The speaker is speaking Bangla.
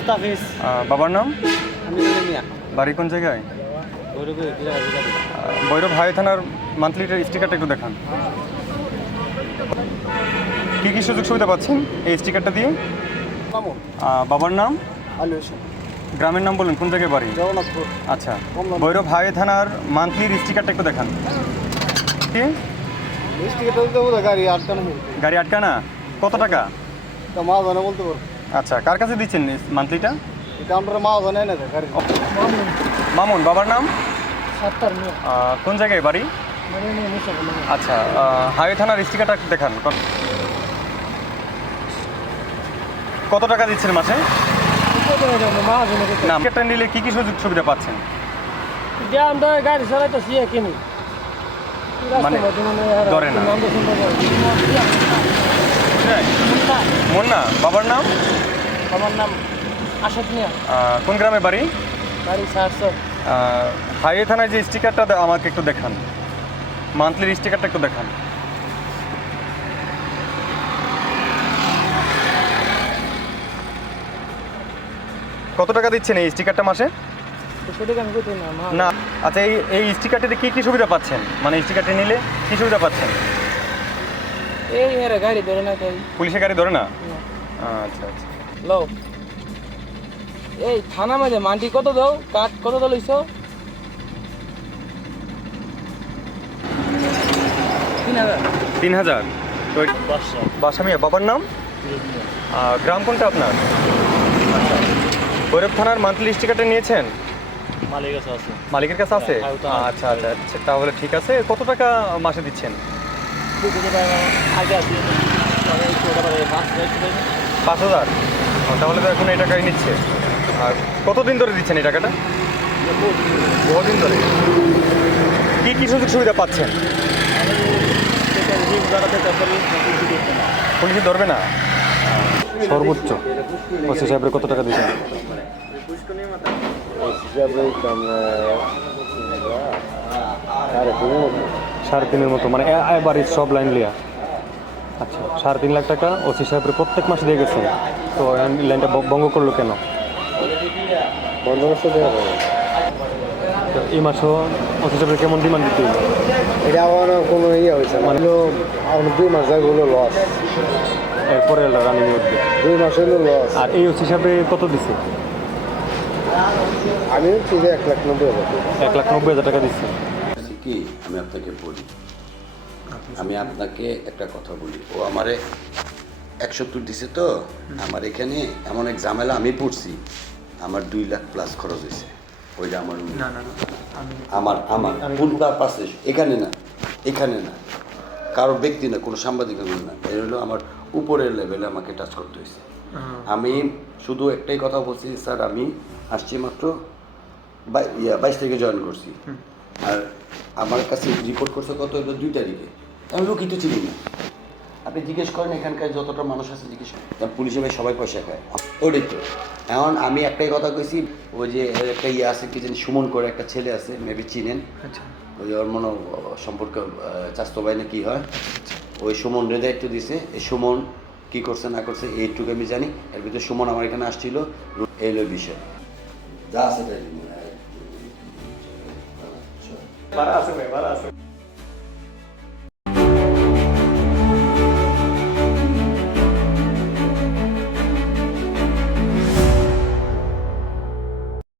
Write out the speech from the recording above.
মুস্তাফিজ। বাবার নাম? বাড়ি কোন জায়গায়? ভৈরব হাই থানার মান্থলি স্টিকারটা একটু দেখান। কী কী সুযোগ সুবিধা পাচ্ছেন এই স্টিকারটা দিয়ে? বাবার নাম? আলু গ্রামের নাম বলুন কোন জায়গায় বাড়ি? আচ্ছা ভৈরব হাই থানার মান্থলি স্টিকারটা একটু দেখান। গাড়ি আটকানো গাড়ি আটকানা? কত টাকা? তা মা জানে বলতে পারব আচ্ছা কার কাছে দিচ্ছেন মান্থলিটা এটা আমরা মা জানে না গাড়ি। মামুন। বাবার নাম? কোন জায়গায় বাড়ি? মানে আচ্ছা হাইওয়ে থানার স্টিকারটা দেখান কত- কত টাকা দিচ্ছেন মাসে? মা জানে না নিলে কী কী সুযোগ সুবিধা পাচ্ছেন? যে আমরা গাড়ি চালাইতেছি কিনি। মানে ধরে না। মুন্না বাবার নাম? আমার নাম আশাদ মিয়া। কোন গ্রামে বাড়ি? চারশো হাইওয়ে থানায় যে স্টিকারটা আমাকে একটু দেখান। মান্থলির স্টিকারটা একটু দেখান। কত টাকা দিচ্ছেন এই স্টিকারটা মাসে? না আচ্ছা এই এই স্টিকারটিতে কী কী সুবিধা পাচ্ছেন? মানে স্টিকারটি নিলে কী সুবিধা পাচ্ছেন? এই এর গাড়ি ধরে না তাই। পুলিশের গাড়ি ধরে না? আচ্ছা আচ্ছা। লো এই থানা মাঝে মাটি কত দাও? কাঠ কত দাও লইছো? তিন হাজার। তিন হাজার। তো বাসা মিয়া বাবার নাম? গ্রাম কোনটা আপনার? আচ্ছা ভৈরব থানার মান্থলি স্টিকারটা নিয়েছেন? আছে। মালিকের কাছে আছে? হ্যাঁ। আচ্ছা আচ্ছা আচ্ছা, তাহলে ঠিক আছে। কত টাকা মাসে দিচ্ছেন? আগে পাঁচ হাজার তাহলে তো এখন এই টাকাই নিচ্ছে। আর কতদিন ধরে দিচ্ছেন এই টাকাটা? বহুদিন ধরে। কী কী সুযোগ সুবিধা পাচ্ছেন? পুলিশে ধরবে না? সর্বোচ্চ। ওসি সাহেবের কত টাকা দিচ্ছেন সাড়ে তিনের মতো। মানে এ- এ বাড়ির সব লাইন লিয়া। আচ্ছা সাড়ে তিন লাখ টাকা ওসি সাহেবের প্রত্যেক মাসে দিয়ে গেছে তো লাইনটা ভঙ্গ করল কেন? এই মাসও ওসি সাহেবের কেমন ডিমান্ড দিতে এটা আমার কোনো ইয়ে হয়েছে মানে দুই মাস হলো লস এরপরে রানিং উঠবে দুই মাস হলো লস আর এই ওসি সাহেবে কত দিছে? আমি হচ্ছে যে এক লাখ নব্বই হাজার এক লাখ নব্বই হাজার টাকা দিচ্ছে। কি আমি আপনাকে বলি? আমি আপনাকে একটা কথা বলি। ও আমারে একসত্তর দিছে তো? আমার এখানে এমন এক ঝামেলা আমি পড়ছি। আমার দুই লাখ প্লাস খরচ হয়েছে। ওইটা আমার আমার আমার ফুল পারপাসে এখানে না এখানে না। কারও ব্যক্তি না কোনো সাংবাদিক না এটা হলো আমার উপরের লেভেলে আমাকে টাচ করতে হয়েছে। আমি শুধু একটাই কথা বলছি স্যার আমি আসছি মাত্র বাইশ তারিখে জয়েন করছি। আর আমার কাছে রিপোর্ট করছে কত? হলো দুই তারিখে। আমি লোকিত ছিলি না। আপনি জিজ্ঞেস করেন এখানকার যতটা মানুষ আছে জিজ্ঞেস করেন। পুলিশে ভাই সবাই পয়সা খায়। ওটাই তো এখন আমি একটাই কথা কইছি ওই যে একটা ইয়ে আছে কি জানি সুমন করে একটা ছেলে আছে মেবি চিনেন। ওই ওর মনে সম্পর্কে চাস্তো ভাই না কি হয়? ওই সুমন রে দায়িত্ব দিছে। এই সুমন কি করছে না করছে এইটুকু আমি জানি। এর ভিতরে সুমন আমার এখানে আসছিল। এই হলো বিষয়। যা আছে তাই আছে ভাই ভাড়া আছে।